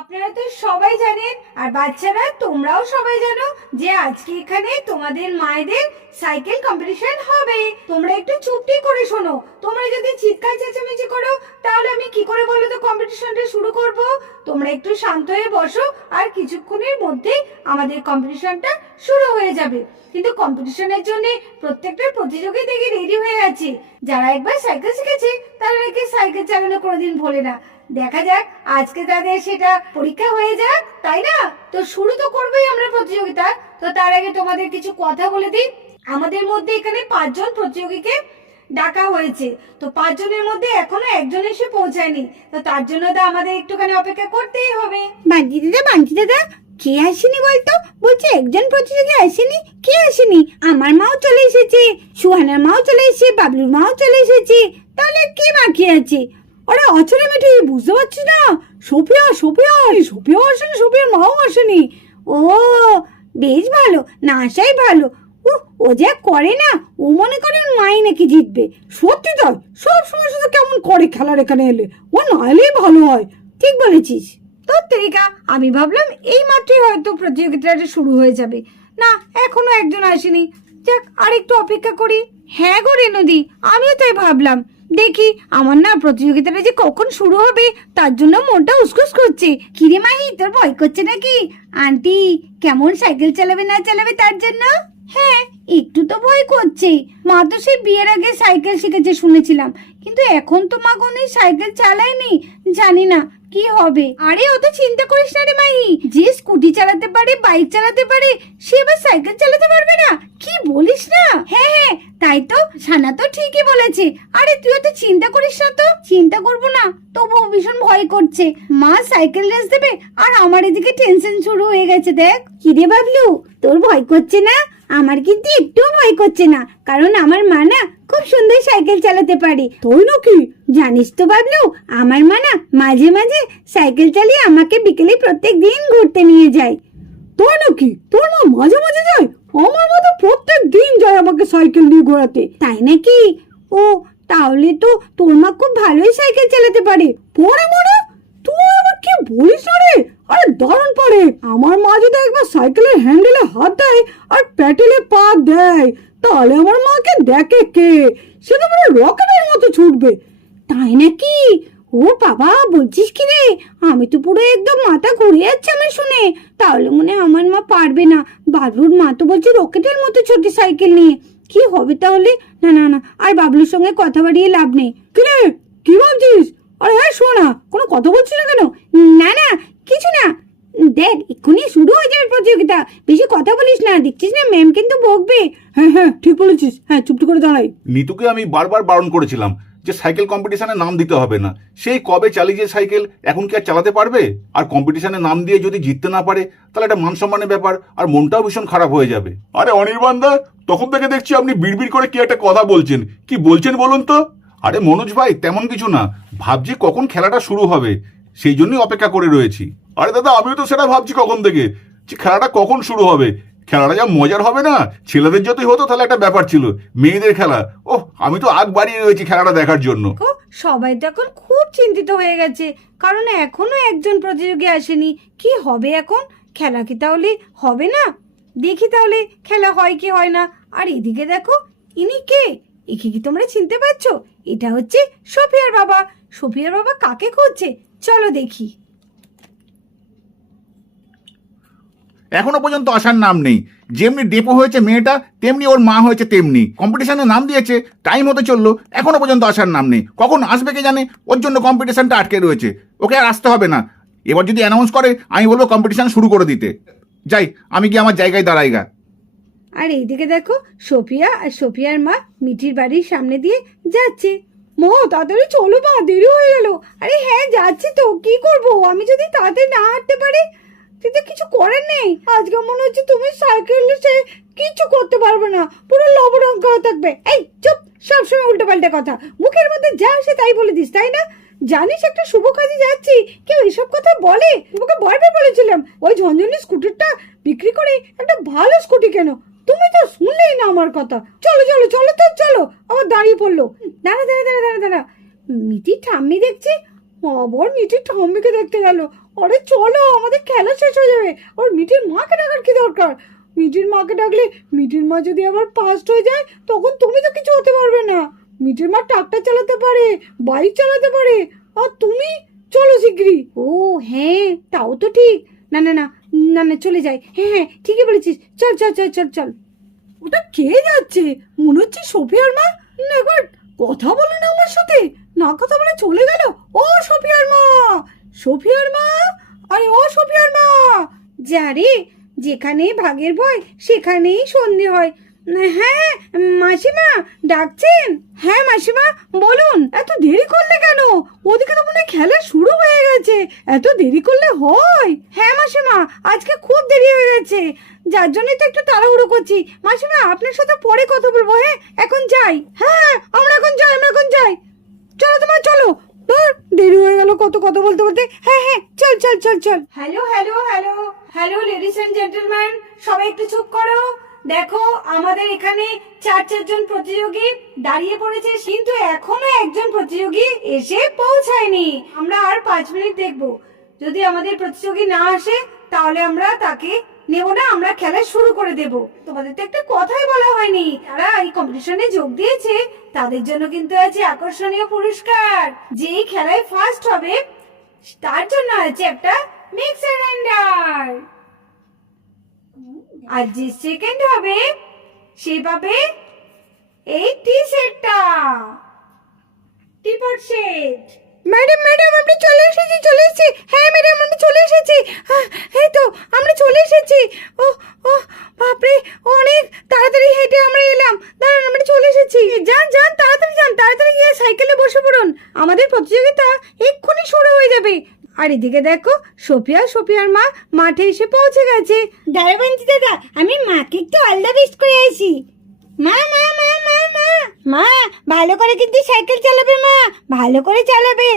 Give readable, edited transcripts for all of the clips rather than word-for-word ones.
আপনারা তো সবাই জানেন, আর বাচ্চারা তোমরাও সবাই জানো যে আজকে এখানে তোমাদের মায়েদের সাইকেল কম্পিটিশন হবে। তোমরা একটু চুপটি করে শোনো। তোমরা যদি চিৎকার চেঁচামেচি করো তাহলে আমি কি করে বলো তো কম্পিটিশনটা শুরু করব। তোমরা একটু শান্ত হয়ে বসো, আর কিছুক্ষণের মধ্যেই আমাদের কম্পিটিশনটা শুরু হয়ে যাবে। কিন্তু কম্পিটিশনের জন্য প্রত্যেকটা প্রতিযোগী দেখে রেডি হয়ে আছে। যারা একবার সাইকেল শিখেছে তারা নাকি সাইকেল চালানো কোনোদিন ভোলে না। দেখা যাক আজকে তাদের সেটা পরীক্ষা হয়ে যাক, তাই না? তো শুরু তো করবোই আমরা প্রতিযোগিতা। তো তার আগে তোমাদের কিছু কথা বলে দিই। আমাদের মধ্যে এখানে 5 জন প্রতিযোগীকে ডাকা হয়েছে। তো 5 জনের মধ্যে এখনো একজন এসে পৌঁছায়নি। তো তার জন্য তো আমাদের একটুখানি অপেক্ষা করতেই হবে। বান্টি দাদা কে আসেনি বলতো? বলছে একজন প্রতিযোগী আসেনি। কে আসেনি? আমার মাও চলে এসেছে, সুহানার মাও চলে এসেছে, বাবলুর মাও চলে এসেছে। তাহলে কে বাকি আছে? আরে অচরে মেঠি, বুঝতে পারছি না। সোফিয়াও আসেনি, সোফিয়ার মাও আসেনি। ও বেশ ভালো, না আসাই ভালো। ও যা করে না, ও মনে করে ওর মাই নাকি জিতবে। সত্যি তাই, সব সময় শুধু কেমন করে খেলার এখানে এলে। ও না এলেই ভালো হয়। ঠিক বলেছিস। তোর তরিকা, আমি ভাবলাম এই মাত্রই হয়তো প্রতিযোগিতাটা শুরু হয়ে যাবে। না, এখনো একজন আসেনি। যাক, আর একটু অপেক্ষা করি। হ্যাঁ গো রেনুদি, আমিও তাই ভাবলাম। দেখি, আমার না প্রতিযোগিতাটা যে কখন শুরু হবে তার জন্য মনটা উসকুস করছে। কিরে মাহি, তোর ভয় করছে নাকি? আন্টি কেমন সাইকেল চালাবে না চালাবে তার জন্য? হ্যাঁ, একটু তো ভয় করছে। মা তো সেই বিয়ের আগে সাইকেল শিখেছে শুনেছিলাম, কিন্তু এখন তো মা কোনদিন সাইকেল চালায়নি। জানি না কি হবে। আরে অত চিন্তা করিস না রে মাহি, যে স্কুটি চালাতে পারে, বাইক চালাতে পারে, সে এবার সাইকেল চালাতে পারবে না? কি বলিস না? হ্যাঁ হ্যাঁ, তাই তো, সানা তো ঠিকই বলেছে। আরে তুই অত চিন্তা করিস না তো। চিন্তা করবো না, তবুও ভীষণ ভয় করছে। মা সাইকেল রেস দেবে আর আমার এদিকে টেনশন শুরু হয়ে গেছে। দেখ কিরে বাবলু, তোর ভয় করছে না? আমার কিন্তু একটুও ভয় করছে না, কারণ আমার মা না খুব সুন্দর সাইকেল চালাতে পারে। তুই নাকি? জানিস তো বাবলু, আমার মা না মাঝে মাঝে সাইকেল চালিয়ে আমাকে বিকেলে প্রত্যেক দিন ঘুরতে নিয়ে যায়। তোর নাকি? তোর মা মাঝে মাঝে যায়? আমার মা তো প্রত্যেক দিন যায় আমাকে সাইকেল নিয়ে ঘোরাতে। তাই নাকি? ও তাহলে তো তোর মা খুব ভালোই সাইকেল চালাতে পারে। পরে মনে তুই আবার কি বলিস না রে? আরে দারুণ পারে। আমার মা যদি একবার সাইকেলের হ্যান্ডেলে হাত দেয় আর প্যাডেলে পা দেয়, তাহলে আমার মাকে দেখে কে? সে তো মানে রকেটের মতো ছুটবে। তাই নাকি? ও বাবা, বলছিস কি রে? আমি তো পুরো একদম মাথা ঘুরে যাচ্ছে আমার শুনে। তাহলে মনে হয় আমার মা পারবে না। বাবলুর মা তো বলছে রকেটের মতো ছোট সাইকেল নিয়ে। কি হবে তাহলে? না না না, আর বাবলুর সঙ্গে কথা বাড়িয়ে লাভ নেই। কিরে, কি ভাবছিস? আরে হ্যাঁ, শোনা, কোনো কথা বলছিস না কেন? না না, কিছু না। দেখ, এক্ষুনি শুরু হয়ে যাবে প্রতিযোগিতা। বেশি কথা বলিস না, দেখছিস না ম্যাম কিন্তু বকবে। হ্যাঁ হ্যাঁ, ঠিক বলেছিস। হ্যাঁ, চুপটি করে দাঁড়াই। নিতুকে আমি বারবার বারণ করেছিলাম যে সাইকেল কম্পিটিশনে নাম দিতে হবে না। সেই কবে চালিয়ে সাইকেল, এখন কি আর চালাতে পারবে? আর কম্পিটিশনে নাম দিয়ে যদি জিততে না পারে তাহলে একটা মান সম্মানের ব্যাপার, আর মনটাও ভীষণ খারাপ হয়ে যাবে। আরে অনির্বাণ দা, তখন থেকে দেখছি আপনি বিড়বিড় করে কি একটা কথা বলছেন। কি বলছেন বলুন তো? আরে মনোজ ভাই, তেমন কিছু না, ভাবছি কখন খেলাটা শুরু হবে, সেই জন্যই অপেক্ষা করে রয়েছি। আরে দাদা, আমিও তো সেটা ভাবছি কখন থেকে, যে খেলাটা কখন শুরু হবে। খেলাটা যা মজার হবে না, ছেলেদের যদি হতো তাহলে একটা ব্যাপার ছিল, মেয়েদের খেলা, ও আমি তো আগ বাড়িয়ে রয়েছি খেলাটা দেখার জন্য। সবাই তো এখন খুব চিন্তিত হয়ে গেছে, কারণ এখনো একজন প্রতিযোগী আসেনি। কি হবে এখন? খেলা কি তাহলে হবে না? দেখি তাহলে খেলা হয় কি হয় না। আর এদিকে দেখো, ইনি কে? একে কি তোমরা চিনতে পারছো? এটা হচ্ছে সোফিয়ার বাবা। সোফিয়ার বাবা কাকে খুঁজছে, চলো দেখি। এখনো পর্যন্ত আসার নাম নেই। যেমনি ডেপো হয়েছে মেয়েটা, তেমনি ওর মা হয়েছে তেমনি। কম্পিটিশনে নাম দিয়েছে, টাইম হতে চললো, এখনো পর্যন্ত আসার নাম নেই। কখন আসবে কে জানে, ওর জন্য কম্পিটিশনটা আটকে রয়েছে। ওকে আর আসতে হবে না। এবার যদি অ্যানাউন্স করে আমি বলবো কম্পিটিশন শুরু করে দিতে। যাই, আমি কি আমার জায়গায় দাঁড়াইগা। আর এইদিকে দেখো, সোফিয়া আর সোফিয়ার মা মিঠির বাড়ির সামনে দিয়ে যাচ্ছে। মা তাড়াতাড়ি চলো, মা দেরি হয়ে গেল। আরে হ্যাঁ, যাচ্ছি তো, কি করব? আমি যদি তাড়াতাড়ি না হাঁটতে পারি, কিন্তু কিছু করার নেই। আজকে মনে হচ্ছে তুমি সাইকেলে সে কিছু করতে পারবে না, পুরো লবডঙ্ক হয়ে থাকবে। এই চুপ, সবসময় উল্টো পাল্টা কথা, মুখের মধ্যে যা আসে তাই বলে দিস, তাই না? জানিস একটা শুভ কাজে যাচ্ছি, কেউ এসব কথা বলে? তোমাকে বারবার বলেছিলাম ওই ঝনঝনি স্কুটারটা বিক্রি করে একটা ভালো স্কুটি কেন। তুমি তো শুনলেই না আমার কথা। চলো চলো চলো তো, চলো। আবার দাঁড়িয়ে পড়লো। দাঁড়া দাঁড়া দাঁড়া দাঁড়া দাঁড়া, মিটির ঠাম্মি দেখছি। আবার মিটির ঠাম্মিকে দেখতে গেল। আরে চলো, আমাদের খেলা শেষ হয়ে যাবে। আর মিটির মাকে ডাকার কি দরকার? মিটির মাকে ডাকলে মিটির মা যদি আবার ফার্স্ট হয়ে যায় তখন তুমি তো কিছু হতে পারবে না। মিটির মা ট্রাক্টর চালাতে পারে, বাইক চালাতে পারে, আর তুমি চলো শিগগিরই। ও হ্যাঁ, তাও তো ঠিক। না না না না না, চলে যাই। হ্যাঁ হ্যাঁ, ঠিকই বলেছিস। চল চল চল চল চল। ওটা কে যাচ্ছে? মনে হচ্ছে সোফিয়ার মা। নেভার, কথা বলে না আমার সাথে, না কথা বলে চলে গেল। ও সোফিয়ার মা, সোফিয়ার মা, আরে ও সোফিয়ার মা। যারে, যেখানে ভাগের ভয় সেখানেই সন্ধে হয়। হ্যাঁ মাসিমা ডাকছেন? হ্যাঁ মাসিমা বলুন। এত দেরি করলে কেন? ওদিকে তো মনে হয় খেলা শুরু হয়ে গেছে, এত দেরি করলে হয়? হ্যাঁ মাসিমা, আজকে খুব দেরি হয়ে গেছে, যার জন্যই তো একটু তাড়াহুড়ো করছি। মাসিমা আপনার সাথে পরে কথা বলবো। হ্যাঁ এখন যাই। হ্যাঁ আমরা এখন যাই, আমরা এখন যাই। চলো তোমার চলো, ধর দেরি হয়ে গেল কত কথা বলতে বলতে। হ্যাঁ হ্যাঁ চল চল চল চল। Hello hello hello hello ladies and gentleman, সবাই একটু চুপ করো। দেখো আমাদের এখানে চারজন প্রতিযোগী দাঁড়িয়ে পড়েছে, কিন্তু এখনো একজন প্রতিযোগী এসে পৌঁছায়নি। আমরা আর 5 মিনিট দেখবো, যদি আমাদের প্রতিযোগী না আসে তাহলে আমরা তাকে নেব না, আমরা খেলা শুরু করে দেব। তোমাদের তো একটা কথাই বলা হয়নি, যারা এই কম্পিটিশনে যোগ দিয়েছে তাদের জন্য কিন্তু আছে আকর্ষণীয় পুরস্কার। যেই খেলায় ফার্স্ট হবে তার জন্য আছে একটা মিক্সার গ্রাইন্ডার, আর যে সেকেন্ড হবে সে পাবে এই টি সেটটা, টিপট সেট। ম্যাডাম ম্যাডাম আমরা চলে এসেছি, চলে এসেছি। হ্যাঁ ম্যাডাম আমরা চলে এসেছি। এই তো আমরা চলে এসেছি। ও ও বাপরে, অনেক তাড়াতাড়ি হেঁটে আমরা এলাম। দাঁড়ান, আমরা চলে এসেছি। যান যান, তাড়াতাড়ি যান, তাড়াতাড়ি গিয়ে সাইকেলে বসে পড়ুন, আমাদের প্রতিযোগিতা এক্ষুনি শুরু হয়ে যাবে। আর এদিকে দেখো সোফিয়ার মা মাঠে এসে পৌঁছে গেছে। দাঁড়াবাঞ্চি দাদা, আমি মাকে একটু অল দ্য বেস্ট করে আসি। মা মা মা মা মা মা, ভালো করে কিন্তু সাইকেল চালাবে মা, ভালো করে চালাবে।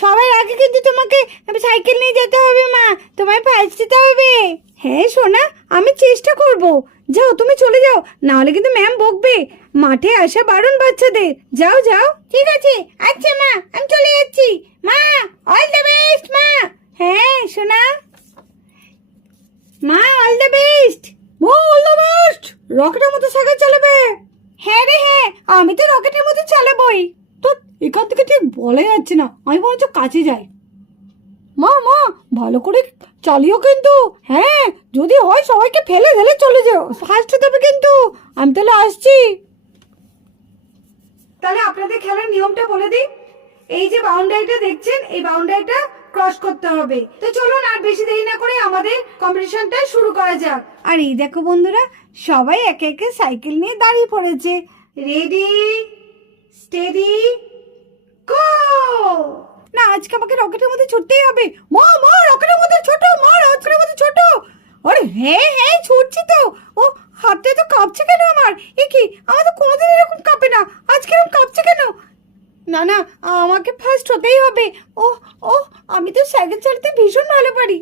সবার আগে কিন্তু তোমাকে সাইকেল নিয়ে যেতে হবে মা, তোমায় ফার্স্ট দিতে হবে। হ্যাঁ সোনা, আমি চেষ্টা করব। যাও তুমি চলে যাও, না হলে কিন্তু ম্যাম বকবে। মাঠে আসা বারণ বাচ্চাদের। যাও যাও। ঠিক আছে, আচ্ছা মা আমি চলে যাচ্ছি। মা অল দ্য বেস্ট মা। হ্যাঁ সোনা, মা all the best. All the best. রকেটের মতো সাইকেল চালাবে। হ্যাঁ রে হ্যাঁ, আমি তো রকেটের মতো চালাবই। তো এখান থেকে ঠিক বলা যাচ্ছে না, আমি বরঞ্চ কাছে যাই। মা মা ভালো করে চালিও কিন্তু। হ্যাঁ যদি হয় সবাইকে ফেলে ফেলে চলে যাও, ফার্স্ট হতে হবে কিন্তু। আমি তাহলে আসছি। তাহলে আপনাদের খেলার নিয়মটা বলে দিই। এই যে বাউন্ডারিটা দেখছেন, এই বাউন্ডারিটা ক্রস করতে হবে। তো চলুন আর বেশি দেরি না করে আমাদের কম্পিটিশনটা শুরু করা যাক। আর এই দেখো বন্ধুরা, সবাই একে একে সাইকেল নিয়ে দাঁড়িয়ে পড়েছে। Ready steady go. না আজকে আমাকে রকেটের মধ্যে ছুটতেই হবে। মা মা রকেটের মধ্যে ছোট, মা রকেটের মধ্যে ছোট। আরে হ্যাঁ হ্যাঁ ছুটছি তো। ও হাতটা তো কাঁপছে কেন আমার? এ কি, আমার তো কোনোদিন এরকম কাঁপে না, আজকে এরকম কাঁপছে কেন? না না, আমাকে ফার্স্ট হতেই হবে। ও ও আমি তো সাইকেল চালাতে ভীষণ ভালো পারি।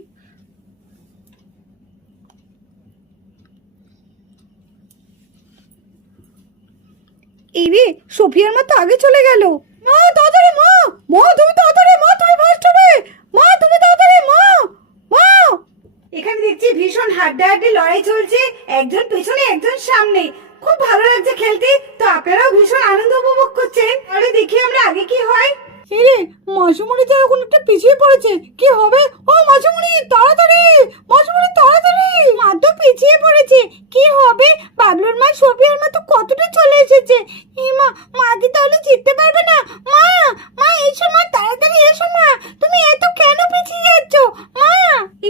এই রে, সোফিয়ার মা তো আগে চলে গেল। মা তাড়াতাড়ি, মা মা তুমি তাড়াতাড়ি, মা তুমি ফার্স্ট হবে, মা তুমি তাড়াতাড়ি, মা মা। এখানে দেখছি ভীষণ হাড্ডাহাড্ডি লড়াই চলছে, একজন পেছনে একজন সামনে। খুব ভালো লাগছে খেলতে, তো আপনারাও ভীষণ আনন্দ উপভোগ করছেন। আরে দেখি আমরা আগে কি হয়। রে মাসুমণি তো এখন একটা পিছিয়ে পড়েছে, কি হবে? ও মাসুমণি তাড়াতাড়ি, মাসুমণি তাড়াতাড়ি। মা তো পিছিয়ে পড়েছে, কি হবে? বাবলুর মা সোফিয়ার মা তো কতটা চলে এসেছে। এই মা, মা কি তাহলে জিততে পারবে না? মা মা এসো মা, তাড়াতাড়ি এসো মা, তুমি এত কেন পিছিয়ে যাচ্ছ মা?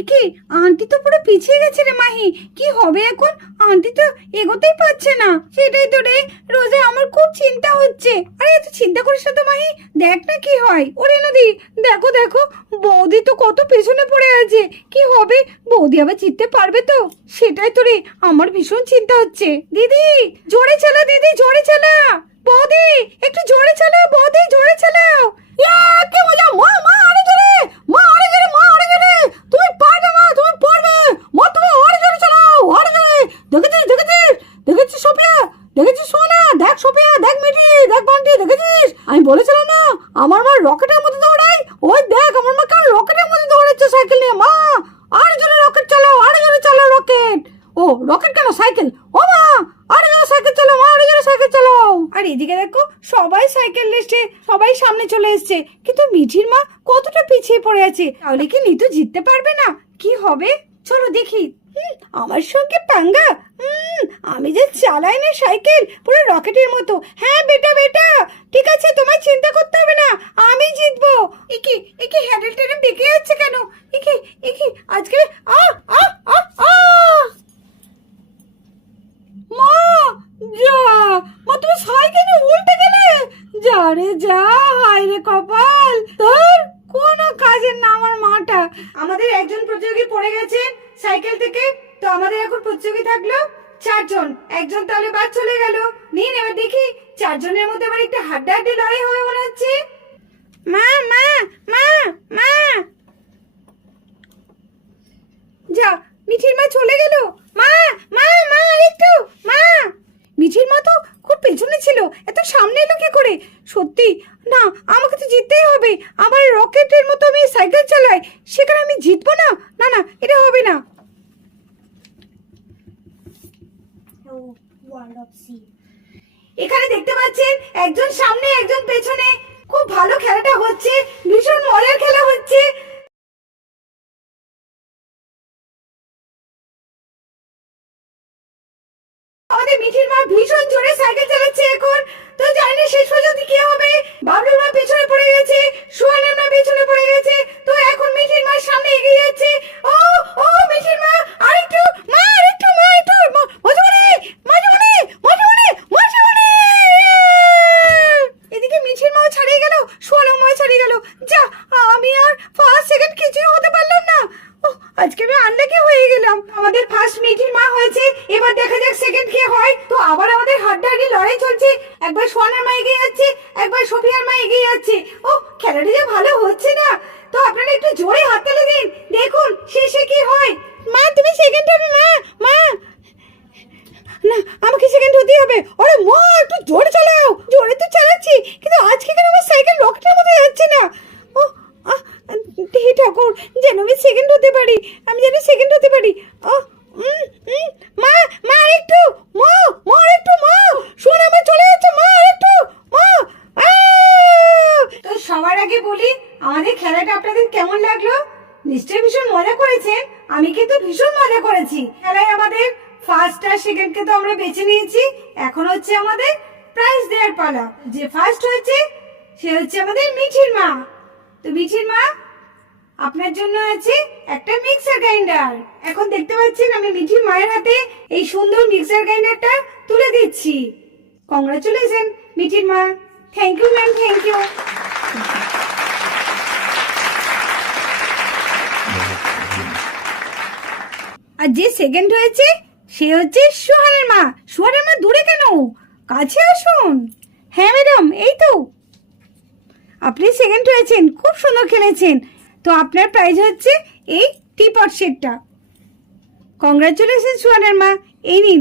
একে আন্টি তো পুরো পিছিয়ে গেছে রে মাহি, কি হবে এখন? আন্টি তো এগোতেই পারছে না। সেটাই তো রে রোজা, আমার খুব চিন্তা হচ্ছে। আরে এত চিন্তা করিস না তো মাহি, দেখ না কি হয়। ওরে নদী দেখো দেখো, বৌদি তো কত পেছনে পড়ে আছে, কি হবে? বৌদি আবার জিততে পারবে তো? সেটাই তো রে আমার ভীষণ চিন্তা হচ্ছে। দিদি জোরে চালা, দিদি জোরে চালা। বৌদি একটু জোরে চালাও, বৌদি জোরে চালাও। কি মজা! মা মা আরে জোরে, মা আরে জোরে, মা আরে জোরে। তুমি পারবে মা, তুমি পারবে মা, তুমি আরে জোরে চালাও, আরে জোরে। দেখেছিস দেখেছিস দেখেছিস সোফিয়া, দেখেছিস সোনা, দেখ সোফিয়া, দেখ মিটি, দেখ বান্টি, দেখেছিস? আমি বলেছিলাম না আমার মা রকেটের মধ্যে দৌড়াই। ওই দেখ আমার মা কার রকেটের মধ্যে দৌড়াচ্ছে। হচ্ছে সাইকেল নিয়ে। মা, আর জোরে রকেট চালাও, আর জোরে চালাও রকেট। ও রকেট কেন, সাইকেল। ও মা, আর জোরে সাইকেল চালাও, মা আর জোরে সাইকেল চালাও। আর এদিকে দেখো সবাই সাইকেল এসছে, সবাই সামনে চলে এসছে, কিন্তু মিঠির মা কতটা পিছিয়ে পড়ে আছে। তাহলে কি নিতু জিততে পারবে না? কি হবে চলো দেখি। আমার সঙ্গে পাঙ্গা? আমি যে চালাই না সাইকেল পুরো রকেটের মতো। হ্যাঁ বেটা বেটা, ঠিক আছে, তোমার চিন্তা করতে হবে না, আমি জিতবো। একি হ্যান্ডেলটা বেঁকে যাচ্ছে কেন? একি আজকে আ আ আ আ মা, যা মা, তুমি সাইকেলে উল্টে গেলে। যা রে যা, হায় রে কপাল তোর, কোনো কাজের না আমার মাটা। আমাদের একজন প্রতিযোগী পড়ে গেছে সাইকেল থেকে, তো আমাদের এখন প্রতিযোগী থাকলো 4 জন। একজন তাহলে বাদ চলে গেল। নিন এবার দেখি 4 জনের মধ্যে এবার একটা হাড্ডাহাড্ডি লড়াই হবে মনে হচ্ছে। মা মা মা মা, যা মিঠির মা চলে গেল। মা মা মা, একটু মা। মিঠির মা তো খুব পেছনে ছিল, এত সামনে এলো কি করে? সত্যি না, আমাকে তো জিততেই হবে। আমার রকেটের মতো আমি সাইকেল চালাই, সেখানে আমি জিতবো না? না না, এটা হবে না। এখানে দেখতে পাচ্ছেন একজন সামনে একজন পেছনে, খুব ভালো খেলাটা হচ্ছে, ভীষণ মজার খেলা হচ্ছে। আমাদের মিঠির মা ভীষণ জোরে সাইকেল চালাচ্ছে এখন, তো জানি না শেষ পর্যন্ত কি হবে। বাবলুর মা পেছনে পড়ে গেছে, সুহানের মা পেছনে পড়ে গেছে, তো এখন মিঠির মা সামনে এগিয়ে যাচ্ছে। ও ও মিঠির মা, আরেকটু মা, আরেকটু মা, একটু মজুমনি মজুমনি মজুমনি মজুমনি। এদিকে মিঠির মাও ছাড়িয়ে গেল, সুহানের মাও ছাড়িয়ে গেল। যা, আমি আর ফার্স্ট সেকেন্ড কিছুই হতে পারলাম না। আজকে আমি আনলাকি হয়ে গেলাম। আমাদের ফার্স্ট মিঠির মা হয়েছে, এবার দেখা যাক সেকেন্ড কে হয়। তো আবার আমাদের হাড্ডাহাড্ডি লড়াই চলছে, একবার সোহানের মা এগিয়ে যাচ্ছে, একবার সোফিয়ার মা এগিয়ে যাচ্ছে। ও খেলাটা যে ভালো হচ্ছে না, তো আপনারা একটু জোরে হাততালি দিন, দেখুন শেষে কি হয়। মা তুমি সেকেন্ড হবে। মা মা, না আমাকে সেকেন্ড হতেই হবে। আরে মা একটু জোরে চালাও। জোরে তো চালাচ্ছি, কিন্তু আজকে কেন আমার সাইকেল রকেটের মতো যাচ্ছে না? ও হে ঠাকুর, যেন আমি সেকেন্ড হতে পারি, আমি যেন সেকেন্ড হতে পারি। ও মা মা আরেকটু, মা মা আরেকটু, মা শোনো আমার চলে যাচ্ছে, মা আরেকটু, মা। তো সবার আগে বলি, আমাদের খেলাটা আপনাদের কেমন লাগলো? নিশ্চয়ই ভীষণ মজা করেছেন। আমি কিন্তু ভীষণ মজা করেছি খেলায়। আমাদের ফার্স্ট আর সেকেন্ডকে তো আমরা বেছে নিয়েছি, এখন হচ্ছে আমাদের প্রাইজ দেওয়ার পালা। যে ফার্স্ট হয়েছে সে হচ্ছে আমাদের মিঠির মা। তো মিঠির মা, আপনার জন্য আছে একটা মিক্সার গ্রাইন্ডার। এখন দেখতে পাচ্ছেন আমি মিঠির মায়ের হাতে এই সুন্দর মিক্সার গ্রাইন্ডারটা তুলে দিচ্ছি। কংগ্রাচুলেশন মিঠির মা। Thank you ma'am, thank you. আর যে সেকেন্ড হয়েছে সে হচ্ছে সুহানের মা। সুহানের মা দূরে কেন, কাছে আসুন। হ্যাঁ ম্যাডাম, এই তো আপনি সেকেন্ড হয়েছেন, খুব সুন্দর খেলেছেন। তো আপনার প্রাইজ হচ্ছে এই টিপট সেটটা। কংগ্রাচুলেশন সুহানের মা, এই নিন,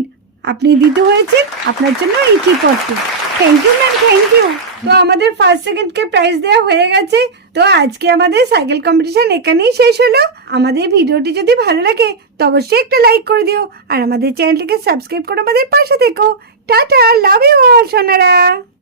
আপনি দ্বিতীয় হয়েছেন, আপনার জন্য এই টিপটটি। Thank you ma'am, thank you. তো আমাদের ফার্স্ট সেকেন্ডকে প্রাইজ দেওয়া হয়ে গেছে। তো আজকে আমাদের সাইকেল কম্পিটিশন এখানেই শেষ হলো। আমাদের ভিডিওটি যদি ভালো লাগে তো অবশ্যই একটা লাইক করে দিও, আর আমাদের চ্যানেলটিকে সাবস্ক্রাইব করে আমাদের পাশে থেকো। Tata, love you all Sonara.